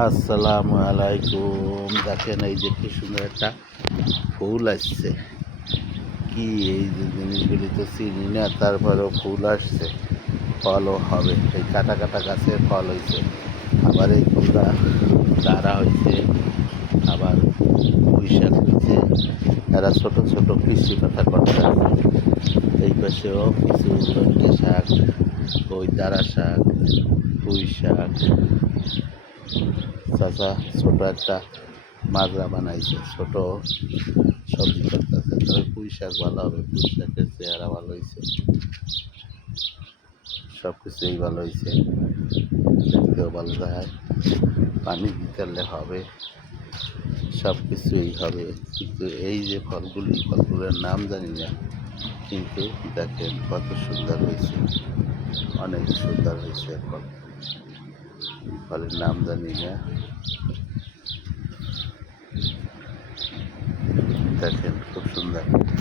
আসসালামু আলাইকুম। দেখেন এই যে কি সুন্দর একটা ফুল আসছে। কি এই যে জিনিসগুলি তো চিনি না, তারপরেও ফুল আসছে, ফলও হবে। এই কাটা কাটা গাছে ফল হয়েছে, আবার এই ফুলটা দাঁড়া হয়েছে, আবার পুঁই শাক হয়েছে। এরা ছোট ছোট কৃষি পাতা করতে আছে। এই পাশেও কিছু লটকে শাক, ওই দাঁড়া শাক, পুঁই শাক। চাচা ছোট একটা মাজরা বানাইছে, ছোট সবজি করতেছে। তবে পুঁই শাক ভালো হবে, পুঁই শাকের চেহারা ভালো হয়েছে, সব কিছুই ভালো হয়েছে, দেখতেও ভালো দেখায়। পানি দিতে হবে, সব কিছুই হবে। কিন্তু এই যে ফলগুলোর নাম জানি না, কিন্তু দেখেন কত সুন্দর হয়েছে, অনেক সুন্দর হয়েছে ফল। ফলের নাম জানি না, দেখেন খুব সুন্দর।